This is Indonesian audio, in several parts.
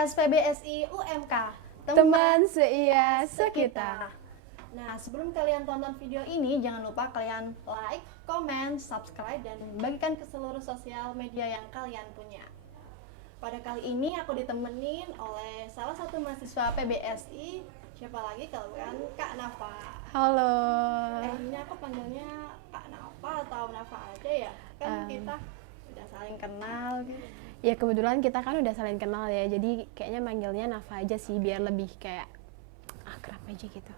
podcast PBSI UMK, Teman seia sekita. Nah, sebelum kalian tonton video ini, jangan lupa kalian like, comment, subscribe, dan bagikan ke seluruh sosial media yang kalian punya. Pada kali ini aku ditemenin oleh salah satu mahasiswa PBSI. Siapa lagi kalau bukan Kak Nafa. Halo. Ini aku panggilnya Kak Nafa atau Nafa aja ya. Kan kita udah saling kenal. Ya kebetulan kita kan udah saling kenal ya, jadi kayaknya manggilnya Nafa aja sih biar lebih kayak akrab aja gitu.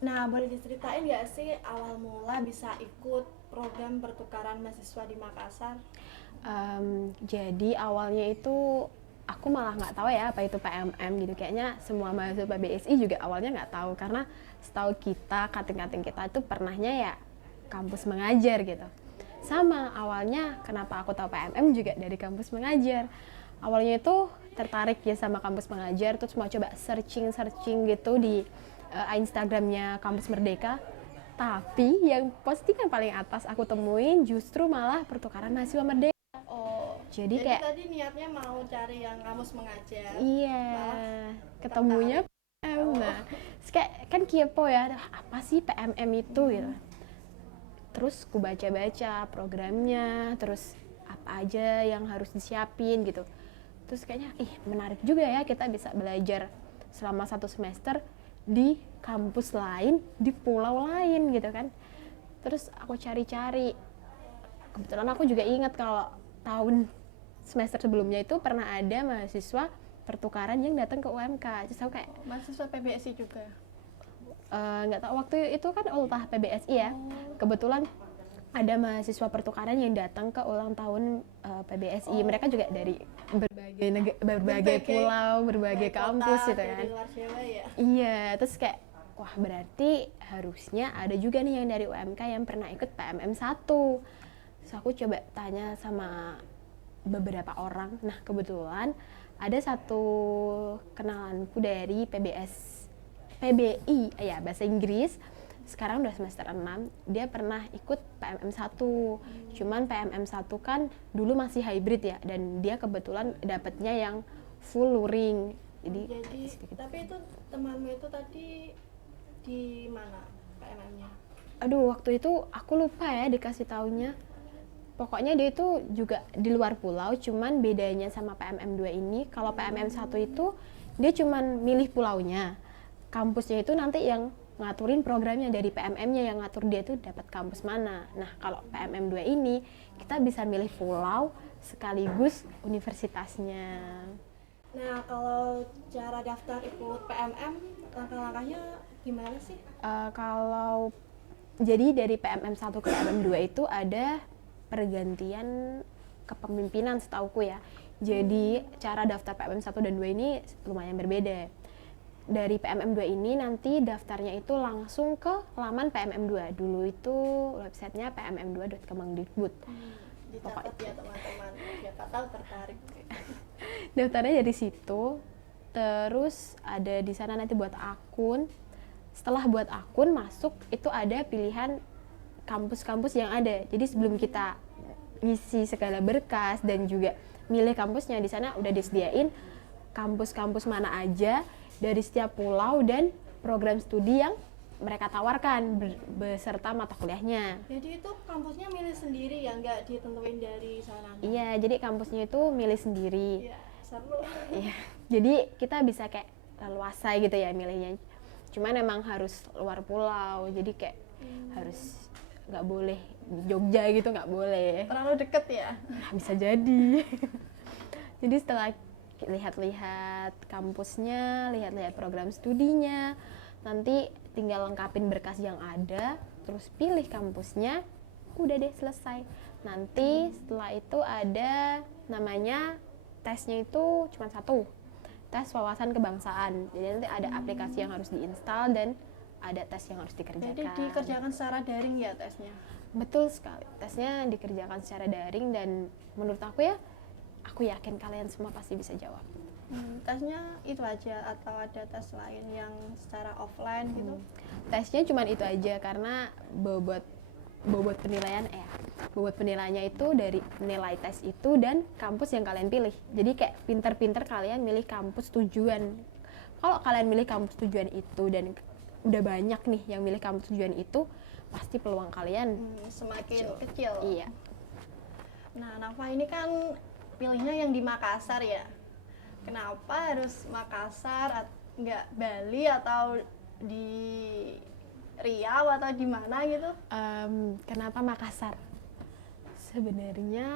Nah, boleh diceritain nggak sih awal mula bisa ikut program pertukaran mahasiswa di Makassar? Jadi awalnya itu aku malah nggak tahu ya apa itu PMM gitu. Kayaknya semua mahasiswa PBSI juga awalnya nggak tahu, karena setahu kita, kating-kating kita itu pernahnya ya kampus mengajar gitu. Sama awalnya kenapa aku tahu PMM juga dari kampus mengajar. Awalnya itu tertarik ya sama kampus mengajar, terus mau coba searching gitu di Instagramnya Kampus Merdeka. Tapi yang postingan paling atas aku temuin justru malah pertukaran mahasiswa Merdeka. Oh, Jadi kayak tadi niatnya mau cari yang kampus mengajar. iya, ketemunya PMM. Nah, terus kayak kan kepo ya, apa sih PMM itu gitu. Terus ku baca-baca programnya, terus apa aja yang harus disiapin gitu. Terus kayaknya menarik juga ya kita bisa belajar selama 1 semester di kampus lain, di pulau lain gitu kan. Terus aku cari-cari, kebetulan aku juga ingat kalau tahun semester sebelumnya itu pernah ada mahasiswa pertukaran yang datang ke UMK. Terus aku kayak Mahasiswa PBSI juga. nggak tahu, waktu itu kan ultah PBSI ya. Kebetulan ada mahasiswa pertukaran yang datang ke ulang tahun PBSI. Mereka juga dari berbagai pulau, berbagai kampus gitu kan. Ya? Iya, terus kayak wah berarti harusnya ada juga nih yang dari UMK yang pernah ikut PMM 1. Terus aku coba tanya sama beberapa orang. Nah, kebetulan ada satu kenalanku dari PBI ya, bahasa Inggris. Sekarang udah semester 6, dia pernah ikut PMM 1. Cuman PMM 1 kan dulu masih hybrid ya, dan dia kebetulan dapetnya yang full luring. Jadi tapi itu temanmu itu tadi di mana PMM-nya? Aduh, waktu itu aku lupa ya dikasih taunya. Pokoknya dia itu juga di luar pulau, cuman bedanya sama PMM 2 ini, kalau PMM 1 itu dia cuman milih pulaunya. Kampusnya itu nanti yang ngaturin programnya, dari PMM-nya yang ngatur dia tuh dapat kampus mana. Nah, kalau PMM 2 ini kita bisa milih pulau sekaligus universitasnya. Nah, kalau cara daftar ikut PMM, langkah-langkahnya gimana sih? Kalau jadi dari PMM 1 ke PMM 2 itu ada pergantian kepemimpinan setauku ya. Jadi cara daftar PMM 1 dan 2 ini lumayan berbeda. Dari PMM 2 ini nanti daftarnya itu langsung ke laman PMM 2. Dulu itu websitenya pmm2.kemendikbud. Dicatat ya teman-teman, siapa tahu tertarik. Daftarnya dari situ. Terus ada di sana nanti buat akun. Setelah buat akun masuk, itu ada pilihan kampus-kampus yang ada. Jadi sebelum kita ngisi segala berkas dan juga milih kampusnya, di sana udah disediain kampus-kampus mana aja dari setiap pulau dan program studi yang mereka tawarkan beserta mata kuliahnya. Jadi itu kampusnya milih sendiri ya, nggak ditentuin dari sana? Iya, jadi kampusnya itu milih sendiri. Iya, seru. Iya, jadi kita bisa kayak leluasa gitu ya milihnya. Cuman emang harus luar pulau, jadi kayak harus nggak boleh Jogja gitu, nggak boleh. Terlalu deket ya? Nah, bisa jadi. Jadi setelah lihat-lihat kampusnya, lihat-lihat program studinya, nanti tinggal lengkapin berkas yang ada, terus pilih kampusnya, udah deh selesai. Nanti setelah itu ada namanya tesnya, itu cuma 1, tes wawasan kebangsaan. Jadi nanti ada aplikasi yang harus diinstal dan ada tes yang harus dikerjakan. Jadi dikerjakan secara daring ya tesnya? Betul sekali, tesnya dikerjakan secara daring, dan menurut aku ya, aku yakin kalian semua pasti bisa jawab. Tesnya itu aja atau ada tes lain yang secara offline gitu? Tesnya cuma itu aja, karena bobot penilaian Bobot penilaiannya itu dari nilai tes itu dan kampus yang kalian pilih. Jadi kayak pinter-pinter kalian milih kampus tujuan. Kalau kalian milih kampus tujuan itu dan udah banyak nih yang milih kampus tujuan itu, pasti peluang kalian semakin kecil. Iya. Nah, Nafa ini kan pilihnya yang di Makassar ya. Kenapa harus Makassar, nggak Bali atau di Riau atau di mana gitu? Kenapa Makassar? Sebenarnya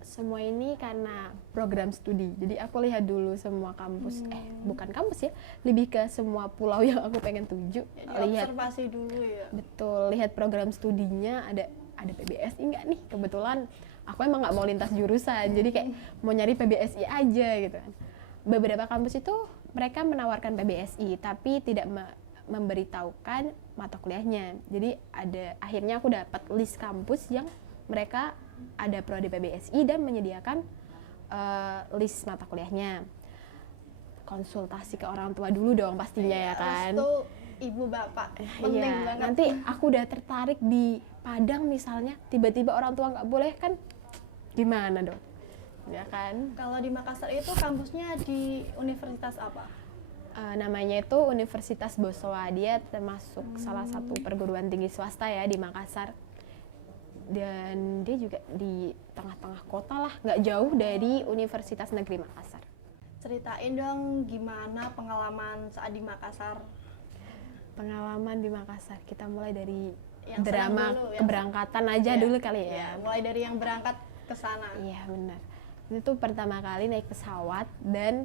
semua ini karena program studi. Jadi aku lihat dulu semua kampus, bukan kampus ya, lebih ke semua pulau yang aku pengen tuju. Jadi observasi dulu ya. Betul, lihat program studinya ada PBSI nggak nih? Kebetulan aku emang nggak mau lintas jurusan, jadi kayak mau nyari PBSI aja gitu kan. Beberapa kampus itu mereka menawarkan PBSI, tapi tidak memberitahukan mata kuliahnya. Jadi akhirnya aku dapat list kampus yang mereka ada prodi PBSI dan menyediakan list mata kuliahnya. Konsultasi ke orang tua dulu dong pastinya ya kan. Restu ibu bapak penting banget. Nanti aku udah tertarik di Padang misalnya, tiba-tiba orang tua nggak boleh kan, gimana dong? Ya kan? Kalau di Makassar itu kampusnya di universitas apa? Namanya itu Universitas Bosowa. Dia termasuk salah satu perguruan tinggi swasta ya di Makassar. Dan dia juga di tengah-tengah kota lah, nggak jauh dari Universitas Negeri Makassar. Ceritain dong gimana pengalaman saat di Makassar. Pengalaman di Makassar, kita mulai dari Yang drama dulu, keberangkatan aja dulu kali ya. Iya, mulai dari yang berangkat ke sana. Iya benar. Itu pertama kali naik pesawat dan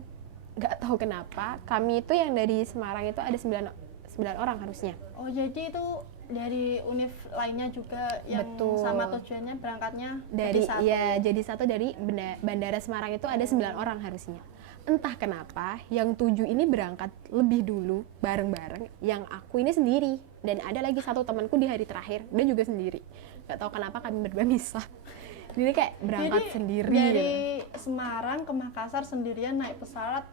nggak tahu kenapa kami itu yang dari Semarang itu ada 9 orang harusnya. Oh, jadi itu dari univ lainnya juga yang Betul. sama tujuannya berangkatnya Dari jadi satu. ya jadi satu dari Bandara Semarang itu ada 9 orang harusnya. Entah kenapa yang 7 ini berangkat lebih dulu bareng-bareng, yang aku ini sendiri dan ada lagi satu temanku di hari terakhir dia juga sendiri. Nggak tahu kenapa kami berdua misah. Jadi kayak berangkat Jadi, sendiri. dari Semarang ke Makassar sendirian naik pesawat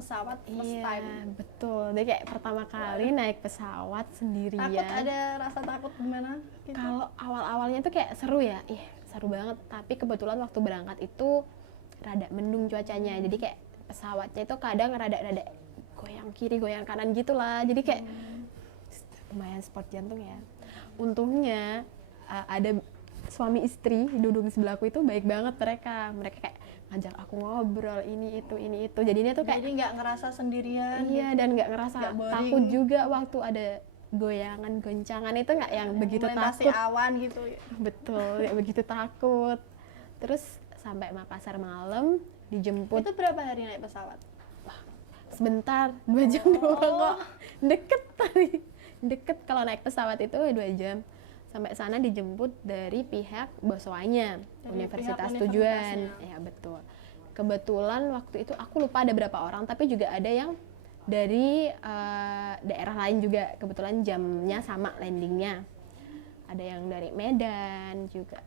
first Iya, time. betul. Dia kayak pertama kali naik pesawat sendirian. Takut, ada rasa takut gimana? Gitu. Kalau awal-awalnya tuh kayak seru ya, seru banget. Tapi kebetulan waktu berangkat itu rada mendung cuacanya. Jadi kayak pesawatnya itu kadang rada goyang kiri, goyang kanan gitulah. Jadi kayak lumayan sport jantung ya. Untungnya ada suami istri duduk di sebelahku itu baik banget mereka. Mereka kayak ngajak aku ngobrol ini itu. Jadinya tuh kayak jadi nggak ngerasa sendirian. iya, dan nggak ngerasa Nggak boring. takut juga waktu ada goyangan goncangan itu, nggak yang begitu melintasi takut. awan gitu. Betul, nggak begitu takut. Terus sampai Makassar malam dijemput Itu berapa hari naik pesawat? sebentar, 2 jam doang kok. Deket tadi. Deket kalau naik pesawat itu 2 jam. Sampai sana dijemput dari pihak Bosowanya, Dari universitas pihak tujuan. universitasnya. Ya betul. Kebetulan waktu itu aku lupa ada berapa orang, tapi juga ada yang dari daerah lain juga. Kebetulan jamnya sama landingnya. Ada yang dari Medan juga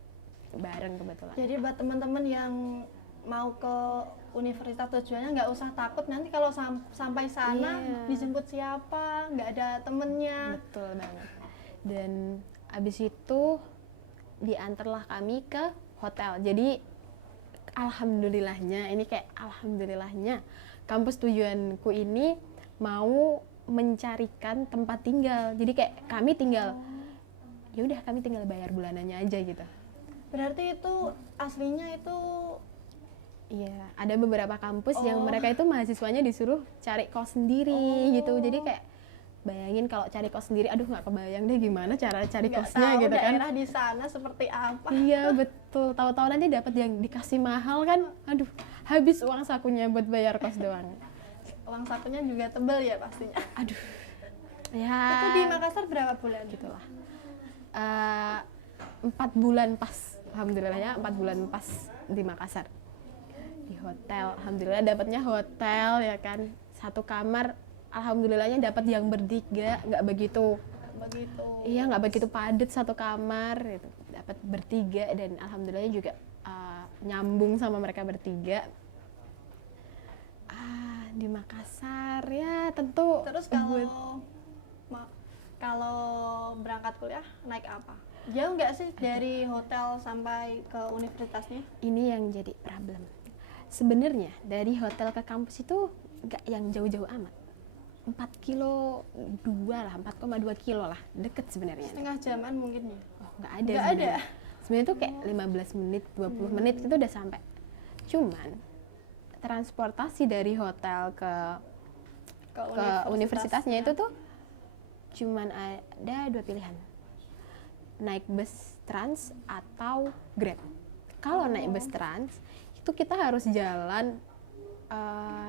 bareng kebetulan. Jadi buat teman-teman yang mau ke universitas tujuannya nggak usah takut nanti kalau sampai sana Iya. dijemput siapa, nggak ada temennya. Betul banget. Dan abis itu diantarlah kami ke hotel. Jadi alhamdulillahnya, ini kayak alhamdulillahnya kampus tujuanku ini mau mencarikan tempat tinggal. Jadi kayak kami tinggal, ya udah kami tinggal bayar bulanannya aja gitu. Berarti itu aslinya itu Iya, ada beberapa kampus yang mereka itu mahasiswanya disuruh cari kos sendiri gitu. Jadi kayak bayangin kalau cari kos sendiri, aduh nggak kebayang deh gimana cara cari nggak kosnya tahu gitu kan. daerah di sana seperti apa. Iya betul, tahu-tahu nanti dapat yang dikasih mahal kan, aduh habis uang sakunya buat bayar kos doang. Uang sakunya juga tebel ya pastinya. Aduh, ya Itu di Makassar berapa bulan? gitulah. 4 bulan pas, alhamdulillahnya 4 bulan pas di Makassar. Di hotel, alhamdulillah dapatnya hotel ya kan, satu kamar, alhamdulillahnya dapat yang bertiga, nggak begitu. Begitu. Iya, nggak begitu padat satu kamar gitu. Dapat bertiga dan alhamdulillahnya juga nyambung sama mereka bertiga. Di Makassar ya tentu Terus kalau berangkat kuliah naik apa? Jauh nggak sih dari hotel sampai ke universitasnya? Ini yang jadi problem. Sebenarnya dari hotel ke kampus itu nggak yang jauh-jauh amat. 4 kilo 2 lah, 4,2 kilo lah, deket sebenarnya. Setengah jaman mungkin ya? Oh, nggak ada Nggak sebenarnya. ada? Sebenarnya tuh kayak 15 menit, 20 menit itu udah sampai. Cuman transportasi dari hotel ke universitasnya itu tuh cuman ada 2 pilihan. Naik bus Trans atau Grab. Kalau naik bus Trans itu kita harus jalan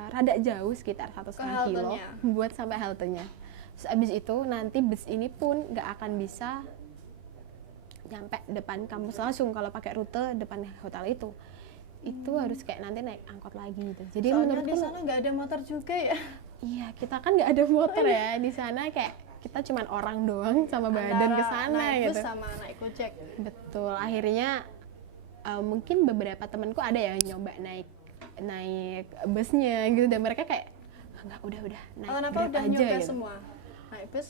rada jauh sekitar 1,5 kilo haltenya. buat sampai haltenya. Terus abis itu nanti bus ini pun nggak akan bisa nyampe depan kampus langsung kalau pakai rute depan hotel itu harus kayak nanti naik angkot lagi gitu. Jadi Soalnya menurutku di sana nggak ada motor juga ya? iya, kita kan nggak ada motor ya di sana, kayak kita cuman orang doang sama badan ke sana naik gitu. bus sama naik Gojek. Betul. Akhirnya mungkin beberapa temanku ada yang nyoba naik busnya gitu, dan mereka kayak enggak, udah naik Kalau Nafa Grab udah aja nyoba gitu. semua naik bus.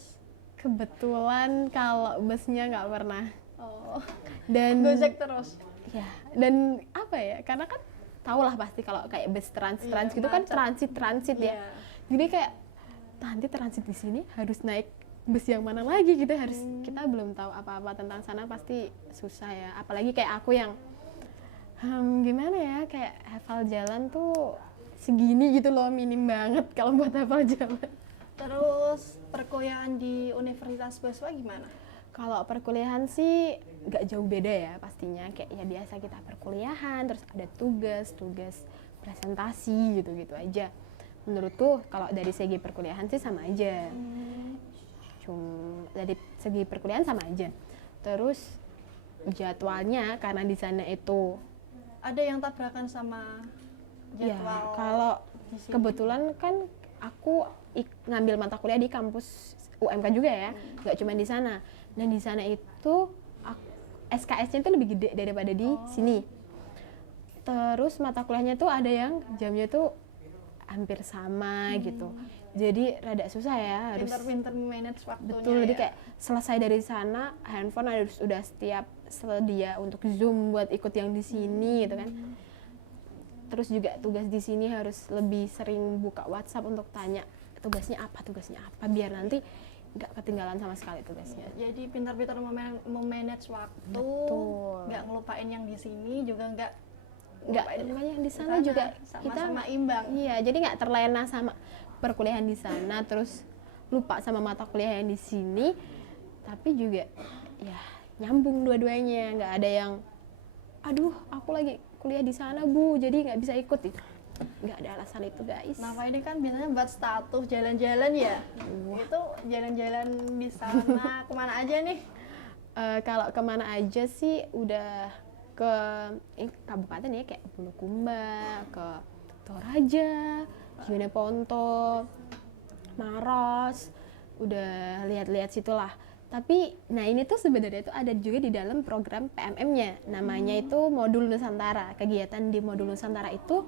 Kebetulan kalau busnya nggak pernah. Oh, Dan Gojek terus. ya, dan apa ya, karena kan tau lah pasti kalau kayak bus trans Iya, gitu kan macet. transit ya. Iya. Jadi kayak nanti transit di sini harus naik bus yang mana lagi gitu, harus kita belum tahu apa-apa tentang sana, pasti susah ya. Apalagi kayak aku yang gimana ya, kayak hafal jalan tuh segini gitu loh, minim banget kalau buat hafal jalan. Terus perkuliahan di Universitas Baswa gimana? Kalau perkuliahan sih nggak jauh beda ya pastinya, kayak ya biasa kita perkuliahan, terus ada tugas presentasi gitu-gitu aja. Menurutku kalau dari segi perkuliahan sih sama aja. Dari segi perkuliahan sama aja. Terus jadwalnya karena di sana itu Ada yang tabrakan sama ya, jadwal? kalau di sini? kebetulan kan aku ngambil mata kuliah di kampus UMK juga ya, nggak cuma di sana. Dan di sana itu SKS-nya itu lebih gede daripada di sini. Terus mata kuliahnya tuh ada yang jamnya tuh hampir sama gitu. Jadi rada susah ya, harus Pinter-pinter manage waktunya. betul. Jadi ya? kayak selesai dari sana, handphone harus udah setiap sedia untuk Zoom buat ikut yang di sini gitu kan. Terus juga tugas di sini harus lebih sering buka WhatsApp untuk tanya tugasnya apa, biar nanti nggak ketinggalan sama sekali tugasnya. Jadi pintar-pintar memanage waktu, Betul. nggak ngelupain yang di sini juga nggak Namanya yang di sana Karena juga kita sama-sama imbang. iya, jadi nggak terlena sama perkuliahan di sana terus lupa sama mata kuliah yang di sini, tapi juga ya nyambung dua-duanya, nggak ada yang aduh aku lagi kuliah di sana Bu jadi nggak bisa ikut itu, nggak ada alasan itu guys. Nafa ini kan biasanya buat status jalan-jalan ya. Itu jalan-jalan di sana kemana aja nih? Kalau kemana aja sih udah ke kabupaten ya, kayak Bulukumba, ke Toraja, Jeneponto, Maros, udah lihat-lihat situlah. Tapi nah ini tuh sebenarnya itu ada juga di dalam program PMM-nya, namanya itu Modul Nusantara. Kegiatan di Modul Nusantara itu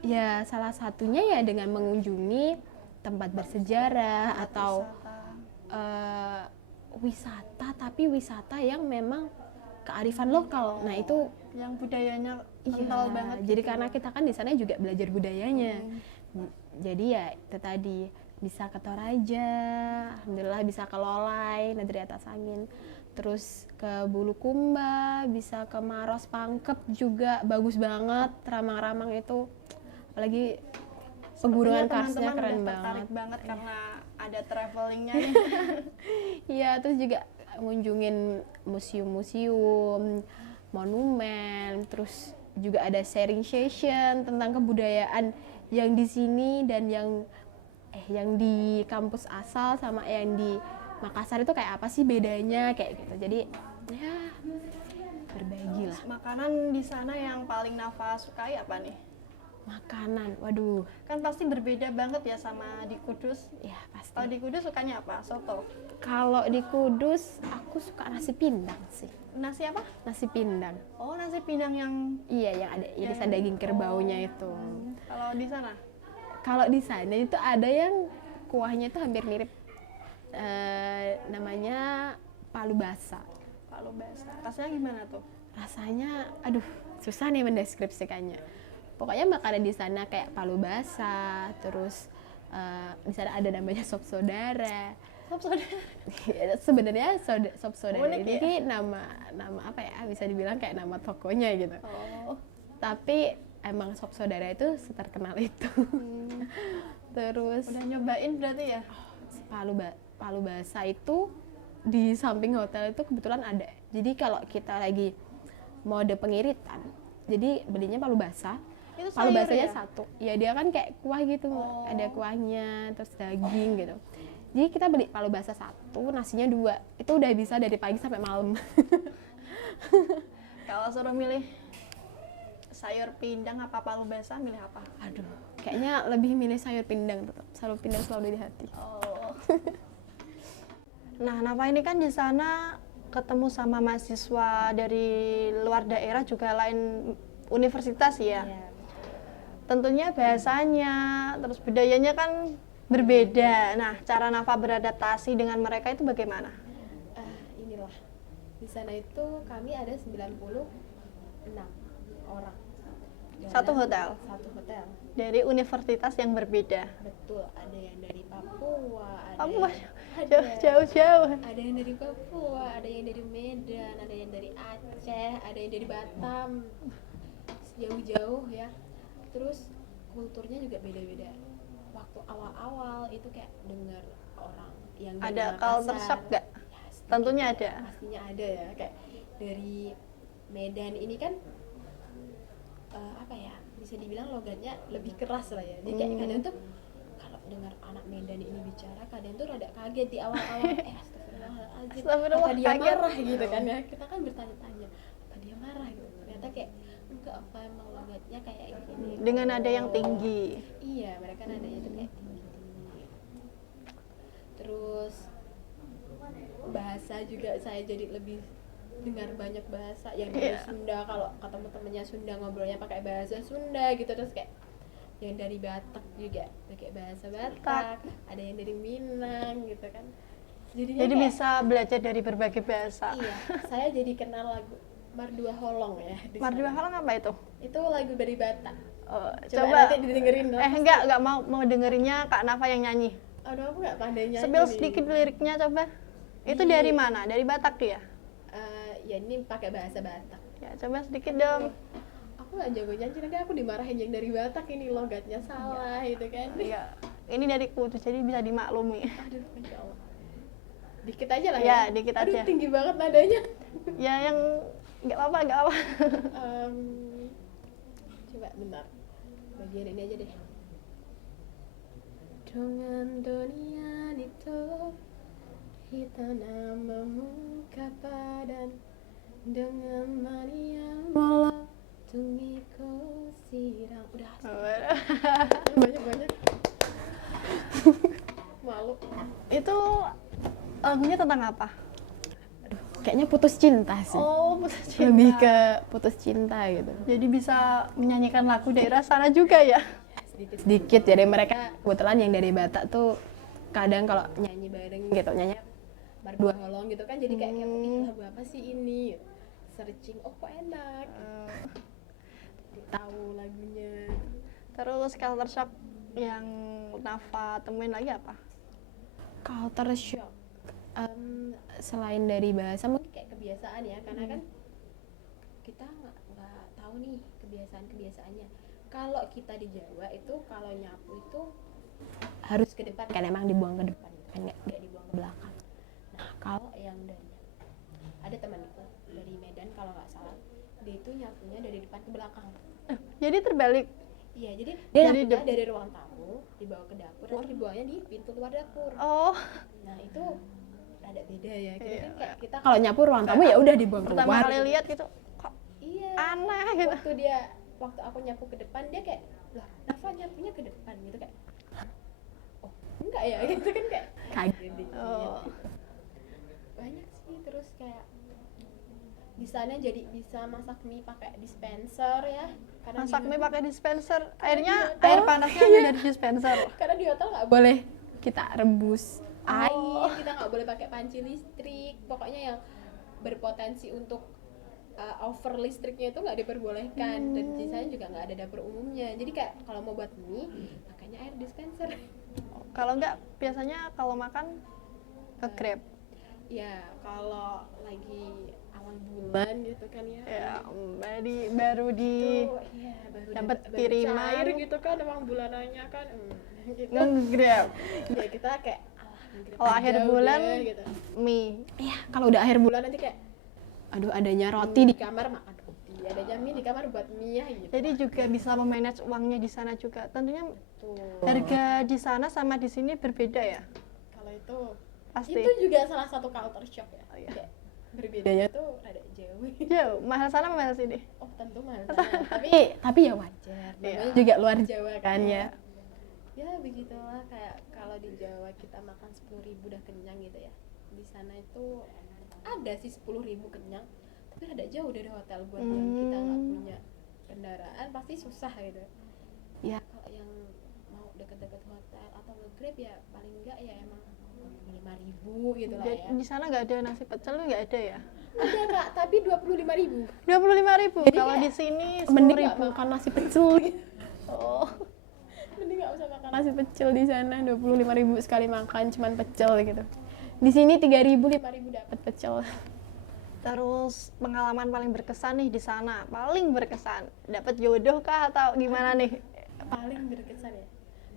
ya salah satunya ya dengan mengunjungi tempat bersejarah atau wisata, tapi wisata yang memang kearifan lokal. Nah itu Yang budayanya iya, kental banget. jadi karena kita kan di sana juga belajar budayanya. Jadi ya itu tadi bisa ke Toraja, alhamdulillah bisa ke Lolai, Negeri Atas Angin. Terus ke Bulukumba, bisa ke Maros Pangkep juga bagus banget, ramang-ramang itu. Apalagi pegunungan Karsnya keren banget. Tertarik banget karena ada travelingnya nih. Iya, terus juga ngunjungin museum-museum, monumen, terus juga ada sharing session tentang kebudayaan yang di sini dan yang di kampus asal sama yang di Makassar itu kayak apa sih bedanya kayak gitu. Jadi ya berbagi lah. Makanan di sana yang paling Nafa sukai apa nih? Makanan, waduh, Kan pasti berbeda banget ya sama di Kudus. ya pasti. Kalau di Kudus sukanya apa? Soto. Kalau di Kudus aku suka nasi pindang sih. Nasi apa? Nasi pindang. Oh, nasi Pinang yang Iya, yang ada irisan daging kerbaunya itu. kalau di sana. Kalau di sana itu ada yang kuahnya itu hampir mirip namanya palu basah. palu basah. Rasanya gimana tuh? Rasanya, aduh, susah nih mendeskripsikannya. Pokoknya makanan di sana kayak palu basah, terus di sana ada namanya sop saudara. Sop saudara. Sebenarnya sop saudara Unik ini ya? ki nama apa ya? Bisa dibilang kayak nama tokonya gitu. Oh. Tapi emang sop saudara itu seterkenal itu. Terus Udah nyobain berarti ya? palu basah itu di samping hotel itu kebetulan ada. Jadi kalau kita lagi mode pengiritan, jadi belinya palu basah. Itu Palu sayur basahnya ya? satu. Ya dia kan kayak kuah gitu, Oh. ada kuahnya, terus daging gitu. Jadi kita beli palu basah satu, nasinya dua. Itu udah bisa dari pagi sampai malam. Kalau suruh milih sayur pindang apa palu basah, milih apa? Aduh, kayaknya lebih milih sayur pindang tetap. Sayur pindang selalu di hati. Oh. Nah, Nafa ini kan di sana ketemu sama mahasiswa dari luar daerah juga lain universitas ya. Tentunya bahasanya, terus budayanya kan berbeda. Nah, cara Nafa beradaptasi dengan mereka itu bagaimana? Inilah. Di sana itu kami ada 96 orang. Satu hotel? Satu hotel. Dari universitas yang berbeda. Betul, ada yang dari Papua, Papua, ada jauh-jauh. ada yang dari Papua, ada yang dari Medan, ada yang dari Aceh, ada yang dari Batam, jauh-jauh ya. Terus kulturnya juga beda-beda. Waktu awal-awal itu kayak dengar orang yang dari Ada Makassar. culture shock nggak? Ya, sedikit Tentunya ada. Pastinya ada ya, kayak dari Medan ini kan apa ya, bisa dibilang logatnya lebih keras lah ya. Jadi kayak kadang tuh kalau dengar anak Medan ini bicara, kadang tuh rada kaget di awal-awal. Astagfirullahaladzim, Astagfirullah, apa dia kaget. marah gitu kan ya. Kita kan bertanya-tanya, apa dia marah gitu. Ternyata kayak enggak, apa emang logatnya kayak gini. Dengan nada yang tinggi. Iya, mereka nadanya tuh kayak tinggi-tinggi. Terus bahasa juga saya jadi lebih dengar banyak bahasa yang dari Iya. Sunda. Kalau ketemu temennya Sunda ngobrolnya pakai bahasa Sunda gitu. Terus kayak yang dari Batak juga pakai bahasa Batak, ada yang dari Minang gitu kan. Jadinya Jadi kayak, bisa belajar dari berbagai bahasa. iya, saya jadi kenal lagu Mardua Holong ya di Mardua sana. Halong apa itu? Itu lagu dari Batak. Oh, Coba nanti didengerin dong. enggak mau dengerinnya Kak Nafa yang nyanyi. Aduh, aku nggak pandai nyanyi Spill nih. sedikit liriknya coba. Itu Di- dari mana? Dari Batak dia? Ya ini pakai bahasa Batak. Ya, coba sedikit dong. Aku nggak jago nyanyi, nanti aku dimarahin yang dari Batak ini logatnya salah gitu kan. Iya. Ini dari Kudus jadi bisa dimaklumi. Aduh, Masya Allah. Dikit aja lah Ya, ya. dikit Aduh, aja. tinggi banget nadanya. Ya yang enggak apa-apa. Coba bentar. Bagian ini aja deh. Dengan dunia itu kita namamu kapadan dengan mania malam tungiku sirang. Udah banyak malu. Itu lagunya tentang apa? Kayaknya putus cinta sih. Oh, putus cinta. Lebih ke putus cinta gitu. Jadi bisa menyanyikan lagu daerah sana juga ya? Sedikit jadi mereka kebetulan yang dari Batak tuh kadang kalau nyanyi bareng gitu, nyanyi berdua holong gitu kan, jadi kayak ih, lagu apa sih ini, searching, oh kok enak, tahu lagunya. Terus culture shock yang Nafa temuin lagi apa? Culture shock, selain dari bahasa mungkin kayak kebiasaan ya, karena kan kita nggak tahu nih kebiasaannya. Kalau kita di Jawa itu kalau nyapu itu harus ke depan kan, emang dibuang ke depan kan, nggak dibuang ke belakang. Nah kalau yang dari ada temanku dari Medan kalau nggak salah, dia itu nyapunya dari depan ke belakang. Jadi terbalik. Iya, jadi dia Jadi nyapunya dari ruang tamu dibawa ke dapur, nanti dibuangnya di pintu luar dapur. Oh, Nah itu ada beda ya. Kita Iya. kan kayak kita kalau nyapu ruang tamu ya udah dibuang keluar. pertama kali lihat gitu, kok Iya. aneh gitu. Waktu aku nyapu ke depan dia kayak, lah Nafa nyapunya ke depan gitu kayak, "Hah? Oh enggak ya," gitu kan, kayak kaget dikit. Oh. Banyak sih, terus kayak di sana jadi bisa masak mie pakai dispenser ya, karena Masak di- mie pakai dispenser, airnya di hotel. air panasnya hanya dari dispenser. karena di hotel nggak boleh kita rebus air, kita nggak boleh pakai panci listrik, pokoknya yang berpotensi untuk over listriknya itu nggak diperbolehkan, dan di sana juga nggak ada dapur umumnya. Jadi kayak kalau mau buat mie makanya air dispenser. Kalau enggak biasanya kalau makan ke Grab. Ya kalau lagi awal bulan gitu kan ya, Ya, baru di itu ya baru dapat baru kiriman. cair gitu kan emang bulanannya kan, gitu. nge-Grab. Ya kita kayak nge-Grab Kalau aja akhir udah, bulan gitu. mie. Iya, kalau udah akhir bulan nanti kayak aduh adanya roti di kamar makan roti, adanya mie di kamar buat mie gitu. Jadi juga bisa memanage uangnya di sana juga. Tentunya Tuh. harga di sana sama di sini berbeda ya. Kalau itu Pasti. itu juga salah satu culture shock ya. Oh, iya. Kayak berbedanya tuh rada jauh. Jauh, mahal sana mahal sini. Oh tentu mahal sana. tapi ya wajar. Namanya juga luar Jawa kan ya. Ya begitulah, kayak kalau di Jawa kita makan 10.000 udah kenyang gitu ya. Di sana itu ada sih 10.000 kenyang, tapi ada jauh dari hotel buat yang kita nggak punya kendaraan pasti susah gitu. Ya kalau yang mau deket-deket hotel atau nge-Grab ya paling enggak ya emang 5.000 gitu lah ya. Di sana nggak ada nasi pecel, nggak ada ya? Ada Kak, tapi 25.000. 25.000. Jadi Kalau kayak di sini Mending 10.000. nggak makan nasi pecel gitu. Oh. Mending nggak usah makan nasi pecel di sana, 25.000 sekali makan cuman pecel gitu. Di sini 3.000 5.000 dapat pecel. Terus pengalaman paling berkesan nih di sana, paling berkesan. Dapat jodoh kah atau gimana nih? Paling berkesan ya.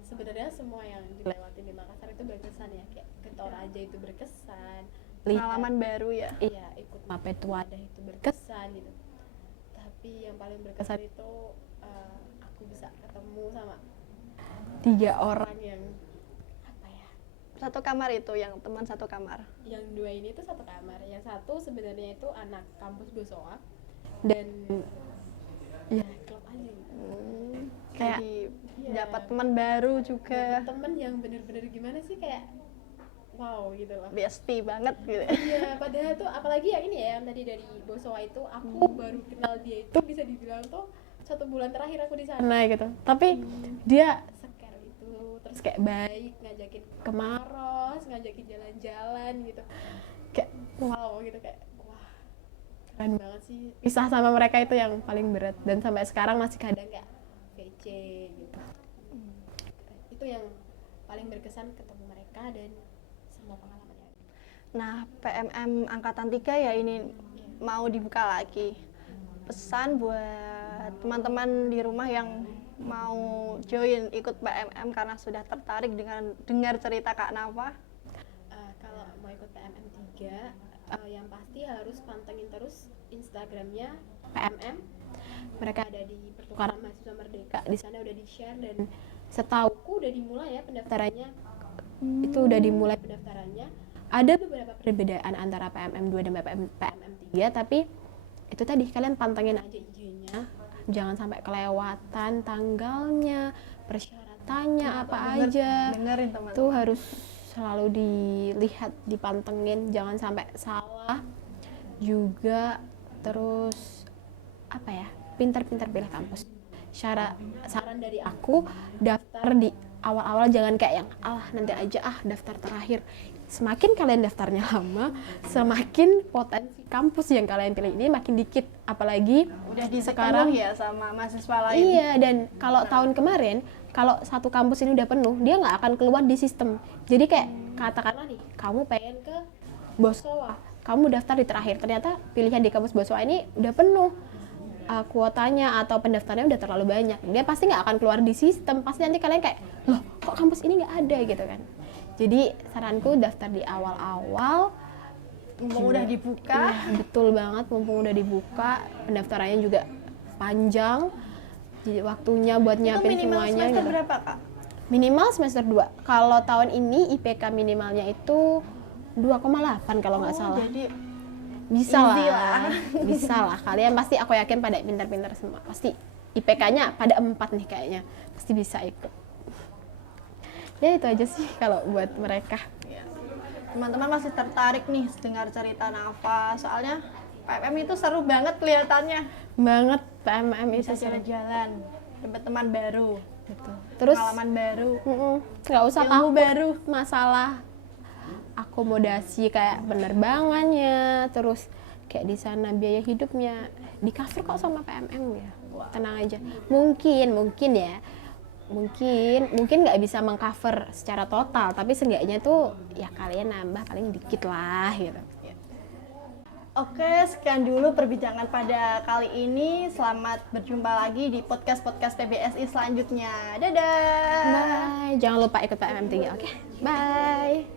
Sebenarnya semua yang dilewatin di Makassar itu berkesan ya, kayak ke Toraja itu berkesan. Pengalaman baru ya. Iya, ikut Mapet Wadah itu berkesan gitu. Tapi yang paling berkesan itu aku bisa ketemu sama 3 orang yang apa ya? Satu kamar itu, yang teman satu kamar. Yang 2 ini tuh satu kamar. Yang satu sebenarnya itu anak kampus Bosowa dan ya klub aja gitu. Kayak Iya. dapat teman baru juga. Temen yang bener-bener gimana sih, kayak wow gitu loh. Bestie banget gitu. Iya, padahal tuh apalagi yang ini ya, yang tadi dari Bosowa itu aku baru kenal dia itu bisa dibilang tuh 1 bulan terakhir aku di sana gitu. Tapi dia scare itu, terus kayak baik, ngajakin ke Maros, ngajakin jalan-jalan gitu. Kayak wow gitu, kayak wah keren banget sih. Pisah sama mereka itu yang paling berat, dan sampai sekarang masih kadang kayak VC gitu. Itu yang paling berkesan, ketemu mereka dan sama pengalamannya. Nah, PMM Angkatan 3 ya ini mau dibuka lagi. Pesan buat teman-teman di rumah yang mau join ikut PMM karena sudah tertarik dengan dengar cerita Kak Nafa. Kalau mau ikut PMM 3, yang pasti harus pantengin terus Instagramnya PMM. Mereka ada di Pertukaran Mahasiswa Merdeka, di sana udah di-share, dan setauku udah dimulai ya pendaftarannya. Itu udah dimulai pendaftarannya. Ada beberapa perbedaan antara PMM 2 dan PMM 3, tapi itu tadi kalian pantengin aja IG-nya, jangan sampai kelewatan tanggalnya, persyaratannya apa aja. Dengerin teman. Itu harus selalu dilihat, dipantengin, jangan sampai salah juga. Terus apa ya, pintar-pintar pilih kampus. Saran dari aku, daftar di awal-awal jangan kayak yang nanti aja daftar terakhir. Semakin kalian daftarnya lama, semakin potensi kampus yang kalian pilih ini makin dikit, apalagi Udah di sekarang ya sama mahasiswa lain. iya. Dan kalau tahun kemarin, kalau satu kampus ini udah penuh, dia nggak akan keluar di sistem. Jadi kayak katakanlah nih, kamu pengen ke Bosowa, kamu daftar di terakhir, ternyata pilihan di kampus Bosowa ini udah penuh, kuotanya atau pendaftarnya udah terlalu banyak, dia pasti nggak akan keluar di sistem. Pasti nanti kalian kayak, loh kok kampus ini nggak ada gitu kan. Jadi saranku daftar di awal-awal, Mumpung udah dibuka. iya, betul banget, mumpung udah dibuka, pendaftarannya juga panjang, jadi waktunya buat Itu nyiapin minimal semuanya semester gitu. berapa, Kak? Minimal semester 2. Kalau tahun ini IPK minimalnya itu 2,8 kalau nggak salah. Jadi Bisa easy lah. Bisa lah. Kalian pasti, aku yakin pada pintar-pintar semua. Pasti IPK-nya pada 4 nih kayaknya. Pasti bisa ikut. Ya itu aja sih kalau buat mereka. teman-teman masih tertarik nih dengar cerita Nafa, soalnya PMM itu seru banget kelihatannya. Banget PMM itu Bisa jalan-jalan, dapat teman baru, gitu. Terus pengalaman baru, nggak usah ilmu tahu baru. masalah akomodasi kayak penerbangannya, terus kayak di sana biaya hidupnya di cover kok sama PMM ya. Wah. Tenang aja. Mungkin ya. Mungkin nggak bisa mengcover secara total, tapi seenggaknya tuh ya kalian nambah paling dikit lah gitu. Oke, sekian dulu perbincangan pada kali ini. Selamat berjumpa lagi di podcast-podcast PBSI selanjutnya. Dadah! Bye. Jangan lupa ikut PMM 3, oke? Bye.